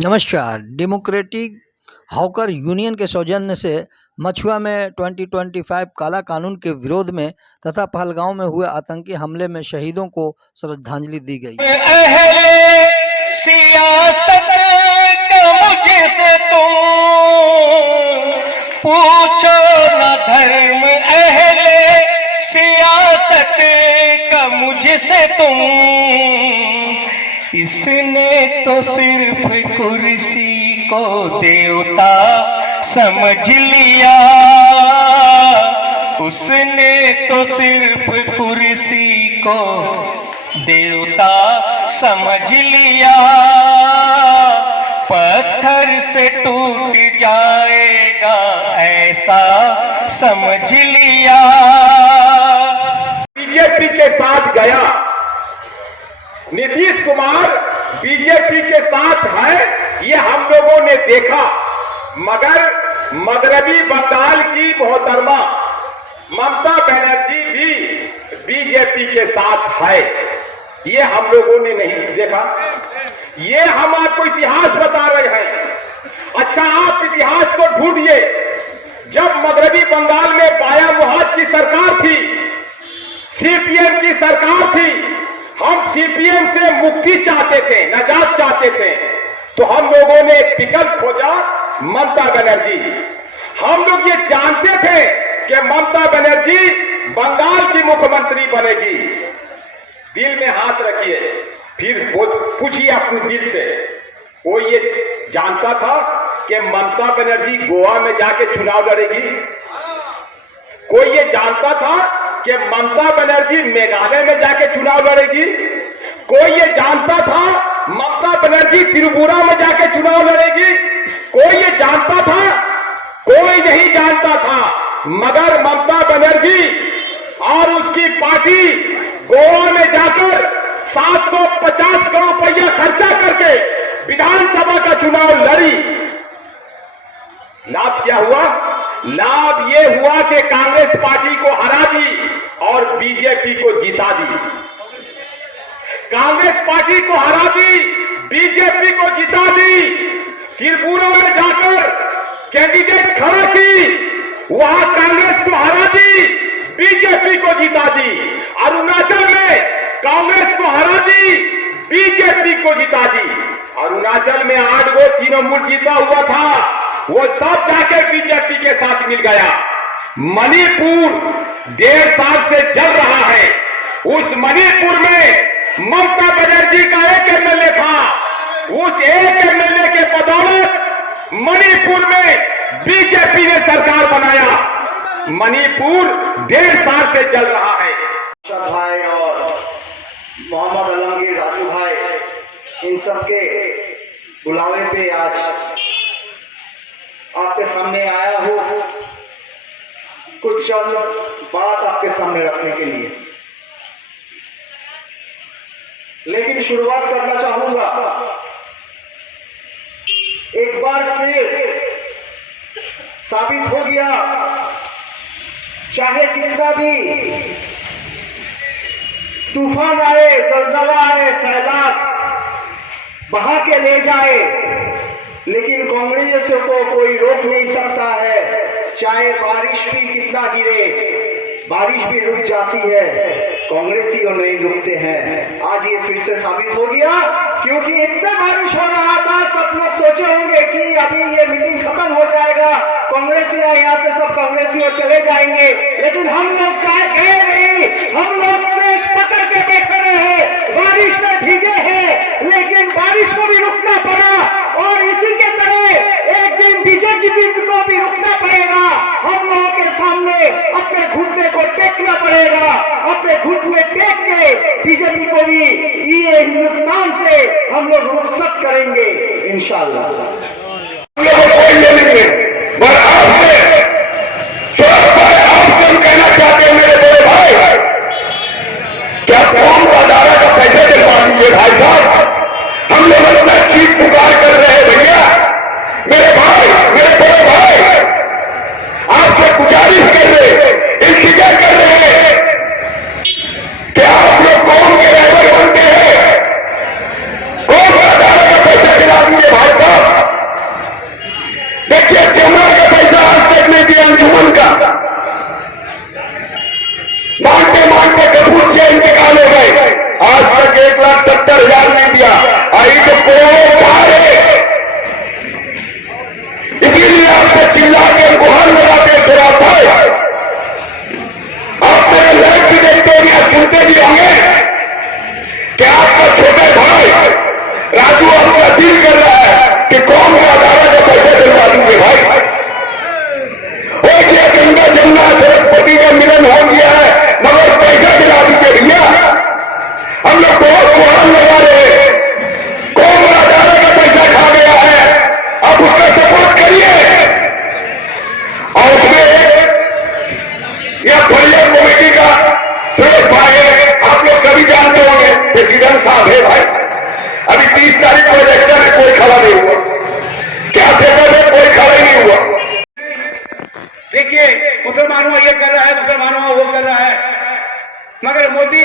नमस्कार। Democratic hawker union के सौजन्य से मछुआ में 2025 काला कानून के विरोध में तथा पहलगांव में हुए आतंकी हमले में शहीदों को श्रद्धांजलि दी गई। सियासत का मुझसे तुम पूछो न धर्म, अहले सियासत का मुझसे तुम, इसने तो सिर्फ कुर्सी को देवता समझ लिया, उसने तो सिर्फ कुर्सी को देवता समझ लिया, पत्थर से टूट जाएगा ऐसा समझ लिया। बीजेपी के साथ गया, नीतीश कुमार बीजेपी के साथ है, ये हम लोगों ने देखा, मगर मगरबी बंगाल की मोहतरमा ममता बनर्जी भी बीजेपी के साथ है, ये हम लोगों ने नहीं देखा। ये हम आपको इतिहास बता रहे हैं। अच्छा, आप इतिहास को ढूंढिए। जब मगरबी बंगाल में बाया मुहाज की सरकार थी, सीपीएम की सरकार थी, हम सीपीएम से मुक्ति चाहते थे, नजात चाहते थे, तो हम लोगों ने एक विकल्प खोजा, ममता बनर्जी। हम लोग ये जानते थे कि ममता बनर्जी बंगाल की मुख्यमंत्री बनेगी। दिल में हाथ रखिए, फिर पूछिए अपने दिल से। वो ये जानता था कि ममता बनर्जी गोवा में जाके चुनाव लड़ेगी? कोई ये जानता था कि ममता बनर्जी मेघालय में जाके चुनाव लड़ेगी? कोई ये जानता था ममता बनर्जी त्रिपुरा में जाके चुनाव लड़ेगी? कोई ये जानता था? कोई नहीं जानता था। मगर ममता बनर्जी और उसकी पार्टी गोवा में जाकर 750 करोड़ रुपया खर्चा करके विधानसभा का चुनाव लड़ी। लाभ क्या हुआ? लाभ ये हुआ कि कांग्रेस पार्टी को हरा दी और बीजेपी को जिता दी। कांग्रेस पार्टी को हरा दी, बीजेपी को जिता दी। त्रिपुरा में जाकर कैंडिडेट खड़ा की, वहां कांग्रेस को हरा दी, बीजेपी को जिता दी। अरुणाचल में कांग्रेस को हरा दी, बीजेपी को जिता दी। अरुणाचल में 8 गो तृणमूल जीता हुआ था, वो सब जाके बीजेपी के साथ मिल गया। मणिपुर 1.5 साल से चल रहा है। उस मणिपुर में ममता बनर्जी का एक एमएलए था। उस एक एमएलए के बदौलत मणिपुर में बीजेपी ने सरकार बनाया। मणिपुर 1.5 साल से चल रहा है। भाई और मोहम्मद आलमगीर, राजू भाई, इन सबके बुलावे पे आज आपके सामने आया हूं, कुछ चंद बात आपके सामने रखने के लिए। लेकिन शुरुआत करना चाहूंगा, एक बार फिर साबित हो गया, चाहे कितना भी तूफान आए, जलजला आए, सैलाब बहा के ले जाए, लेकिन कांग्रेसियों को कोई रोक नहीं सकता है। चाहे बारिश भी कितना गिरे, बारिश भी रुक जाती है, कांग्रेसियों नहीं रुकते हैं। आज ये फिर से साबित हो गया, क्योंकि इतना बारिश हो रहा था, सब लोग सोचे होंगे कि अभी ये मीटिंग खत्म हो जाएगा, कांग्रेसियों यहाँ से सब कांग्रेसियों चले जाएंगे, लेकिन हम लोग चाहे गए नहीं, हम लोग स्टेज पकड़ के बैठे रहे, बारिश में भीगे हैं, लेकिन बारिश को भी रुकना पड़ा। और इसी के तरह एक दिन बीजेपी को भी रुकना पड़ेगा। हम लोगों के सामने अपने घुटने को टेकना पड़ेगा। अपने घुटने टेक के बीजेपी को भी ये हिंदुस्तान से हम लोग रुखसत करेंगे इंशाअल्लाह। कहना चाहते हैं मेरे बड़े भाई, क्या कौन को अदालत का पैसे दिलवा दीजिए भाई साहब। हम लोग अपना चीख पुकार कर रहे हैं भैया, मेरे भाई, मेरे बड़े भाई, आपसे गुजारिश कर रहे, इंतजार कर रहे हैं कि आप लोग कौन के ड्राइवर बनते हैं, कौन अदालत का पैसे दिला दीजिए भाई साहब। मोदी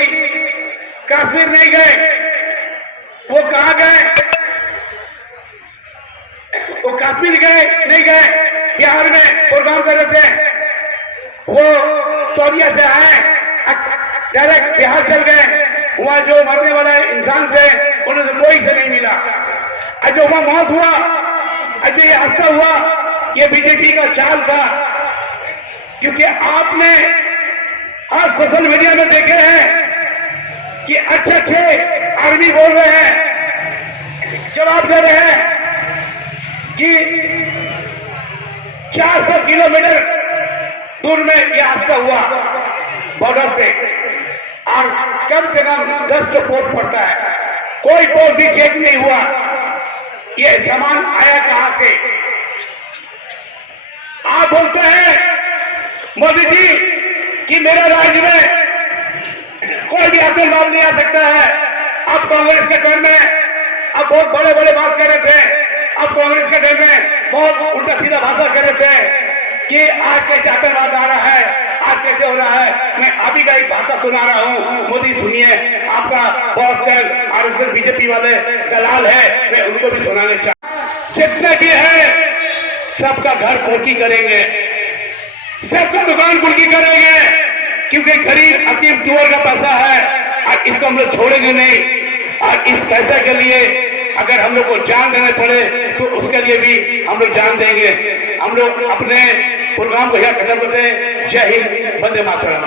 कश्मीर नहीं गए, वो कहां गए? वो कश्मीर गए नहीं गए, बिहार में प्रोग्राम कर रहे थे। वो सऊदीया से आए, डायरेक्ट बिहार चल गए। वहां जो मरने वाले इंसान थे उन्हें कोई से नहीं मिला। आज जो वहां मौत हुआ, आज ये हादसा हुआ, ये बीजेपी का चाल था। क्योंकि आपने आज सोशल मीडिया में देखे हैं कि अच्छे आर्मी बोल रहे हैं, जवाब दे रहे हैं कि 400 किलोमीटर दूर में यह हादसा हुआ बॉर्डर पे, और कम से कम 10 तो पोस्ट पड़ता है, कोई पोस्ट भी चेक नहीं हुआ। ये सामान आया कहां से? आप बोलते हैं मोदी जी कि मेरे राज्य में कोई भी आतंकवाद नहीं आ सकता है। अब कांग्रेस के टाइम में अब बहुत बड़े बड़े बात कर रहे थे, अब कांग्रेस के टाइम में बहुत उल्टा सीधा भाषा कर रहे थे कि आज कैसे आतंकवाद आ रहा है, आज कैसे हो रहा है। मैं अभी का एक भाषा सुना रहा हूं, मोदी सुनिए। आपका बहुत आरएसएस बीजेपी वाले दलाल है, मैं उनको भी सुनाने चाहता। जितने भी है सबका घर कुर्की करेंगे, सबका दुकान कुर्की करेंगे, क्योंकि गरीब अतीम तुअर का पैसा है और इसको हम लोग छोड़ेंगे नहीं। और इस पैसे के लिए अगर हम लोग को जान देने पड़े तो उसके लिए भी हम लोग जान देंगे। हम लोग अपने प्रोग्राम को यहाँ खत्म करते हैं। जय हिंद, वंदे मातरम।